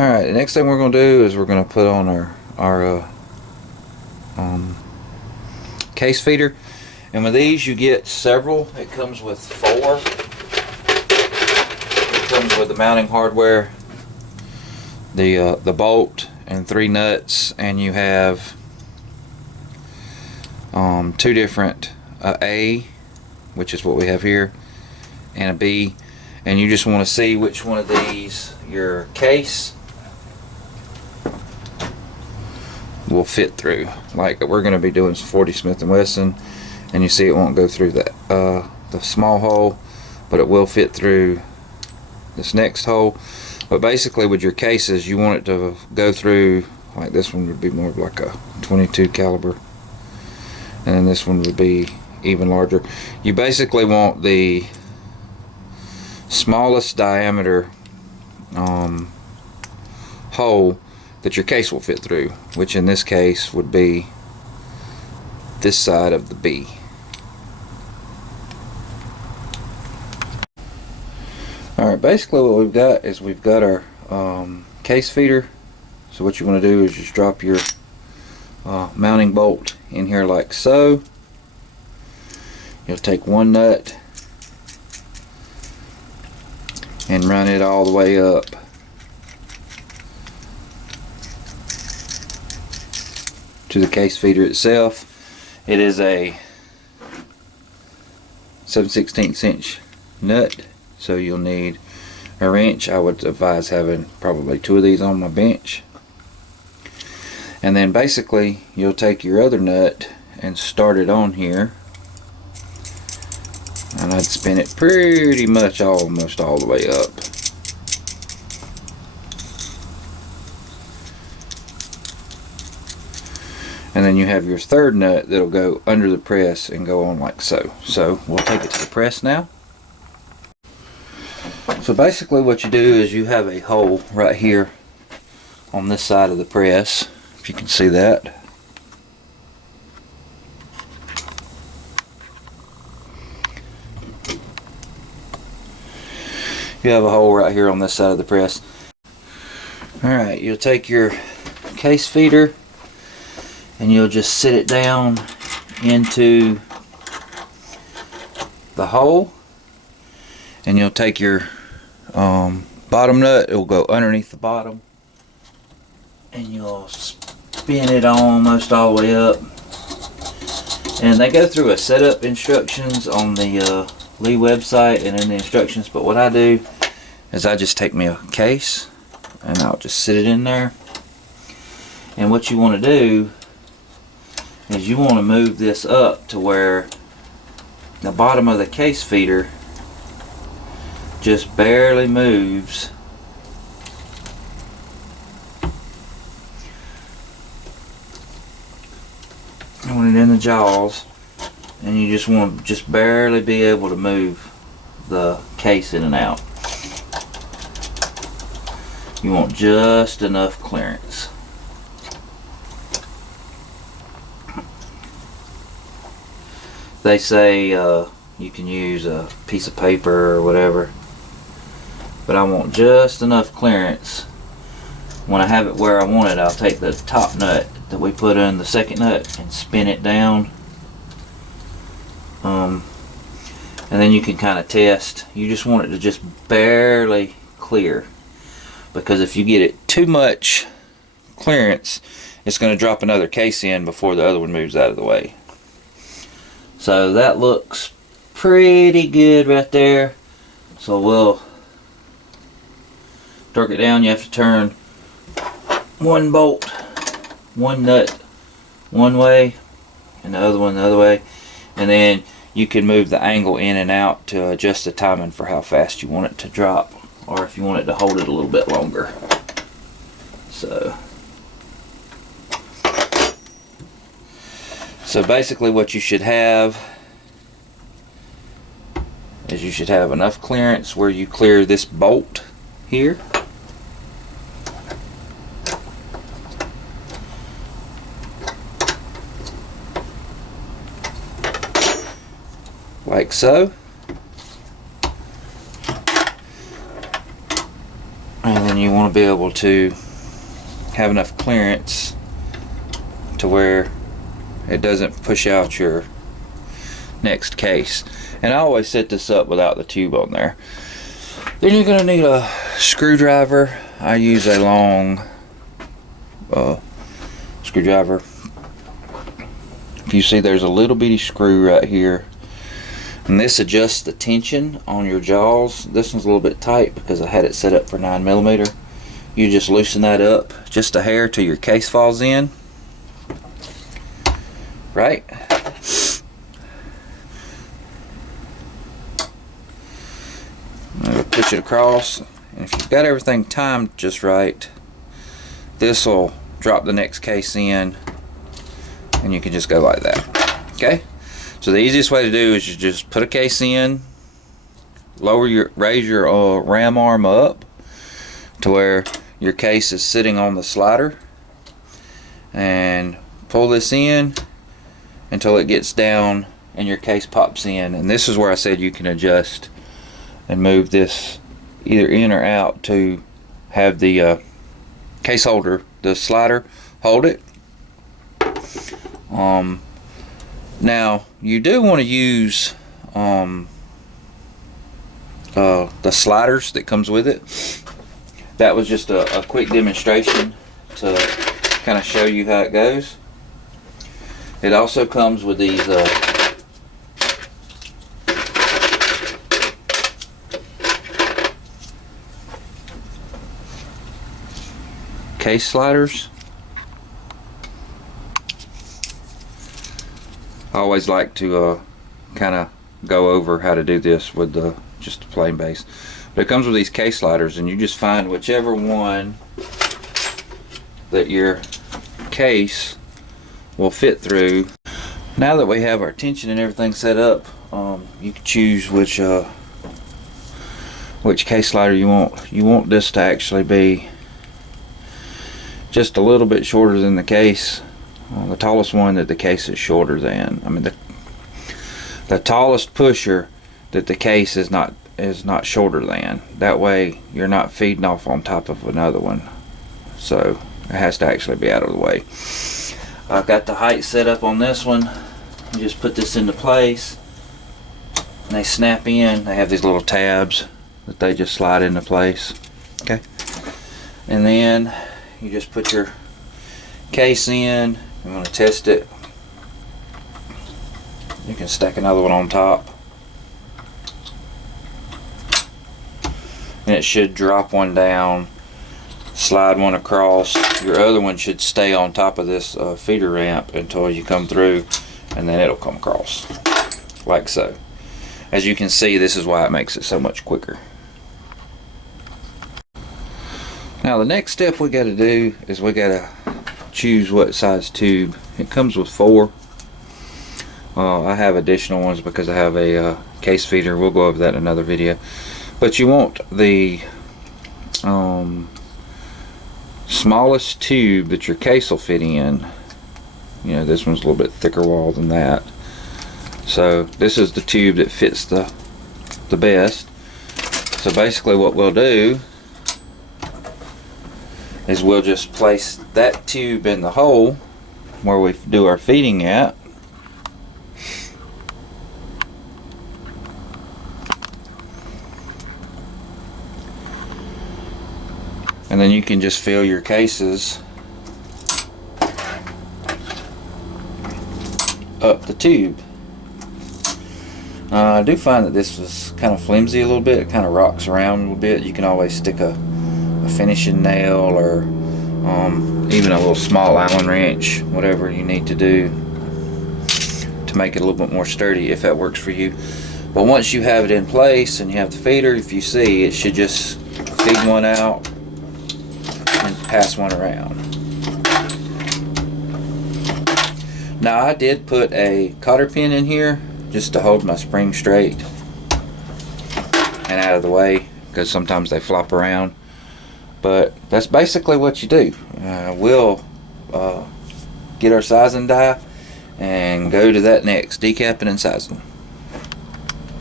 Alright, the next thing we're going to do is we're going to put on our case feeder. And with these you get several. It comes with 4. It comes with the mounting hardware, the bolt, and 3 nuts, and you have 2 different A, which is what we have here, and a B. And you just want to see which one of these your case will fit through. Like we're going to be doing 40 Smith & Wesson, and you see it won't go through the small hole, but it will fit through this next hole. But basically with your cases, you want it to go through, like this one would be more of like a 22 caliber, and then this one would be even larger. You basically want the smallest diameter hole that your case will fit through, which in this case would be this side of the B. Alright, basically what we've got is we've got our case feeder. So what you want to do is just drop your mounting bolt in here like so. You'll take 1 nut and run it all the way up to the case feeder itself. It is a 7/16 inch nut, so you'll need a wrench. I would advise having probably 2 of these on my bench. And then basically you'll take your other nut and start it on here, and I'd spin it pretty much almost all the way up. And then you have your third nut that'll go under the press and go on like so. So we'll take it to the press now. So basically what you do is you have a hole right here on this side of the press, if you can see that. You have a hole right here on this side of the press. Alright, you'll take your case feeder and you'll just sit it down into the hole, and you'll take your bottom nut, it will go underneath the bottom, and you'll spin it almost all the way up. And they go through a setup instructions on the Lee website and in the instructions, but what I do is I just take me a case and I'll just sit it in there. And what you want to do is you want to move this up to where the bottom of the case feeder just barely moves when it's in the jaws, and you just want to just barely be able to move the case in and out. You want just enough clearance. They say you can use a piece of paper or whatever, but I want just enough clearance. When I have it where I want it, I'll take the top nut that we put in the second nut and spin it down, and then you can kind of test. You just want it to just barely clear, because if you get it too much clearance, it's going to drop another case in before the other one moves out of the way. So that looks pretty good right there. So we'll torque it down. You have to turn 1 bolt, 1 nut one way and the other one the other way, and then you can move the angle in and out to adjust the timing for how fast you want it to drop, or if you want it to hold it a little bit longer. So basically what you should have is you should have enough clearance where you clear this bolt here. Like so. And and you want to be able to have enough clearance to where it doesn't push out your next case. And I always set this up without the tube on there. Then you're going to need a screwdriver. I use a long screwdriver. If you see, there's a little bitty screw right here, and this adjusts the tension on your jaws. This one's a little bit tight because I had it set up for 9mm. You just loosen that up just a hair till your case falls in. Right? I'm going to push it across, and if you've got everything timed just right, this will drop the next case in, and you can just go like that. Okay? So the easiest way to do is you just put a case in, raise your ram arm up to where your case is sitting on the slider, and pull this in until it gets down and your case pops in. And this is where I said you can adjust and move this either in or out to have the case holder, the slider, hold it. Now you do want to use the sliders that comes with it. That was just a quick demonstration to kind of show you how it goes. It also comes with these case sliders. I always like to kind of go over how to do this with just a plain base. But it comes with these case sliders, and you just find whichever one that your case will fit through. Now that we have our tension and everything set up, you can choose which case slider you want. You want this to actually be just a little bit shorter than the case. The tallest one that the case is shorter than. I mean, the tallest pusher that the case is not shorter than. That way you're not feeding off on top of another one. So it has to actually be out of the way. I've got the height set up on this one. You just put this into place, and they snap in. They have these little tabs that they just slide into place. Okay, and then you just put your case in. I'm going to test it. You can stack another one on top, and it should drop one down, slide one across. Your other one should stay on top of this feeder ramp until you come through, and then it'll come across like so. As you can see, this is why it makes it so much quicker. Now the next step we got to do is we got to choose what size tube. It comes with 4. I have additional ones because I have a case feeder. We'll go over that in another video. But you want the smallest tube that your case will fit in. You know, this one's a little bit thicker wall than that. So this is the tube that fits the best. So basically what we'll do is we'll just place that tube in the hole where we do our feeding at. And then you can just fill your cases up the tube. I do find that this is kind of flimsy a little bit. It kind of rocks around a little bit. You can always stick a finishing nail or even a little small Allen wrench, whatever you need to do to make it a little bit more sturdy, if that works for you. But once you have it in place and you have the feeder, if you see, it should just feed one out and pass one around. Now I did put a cotter pin in here just to hold my spring straight and out of the way, because sometimes they flop around. But that's basically what you do. We'll get our sizing die and go to that next, decapping and sizing.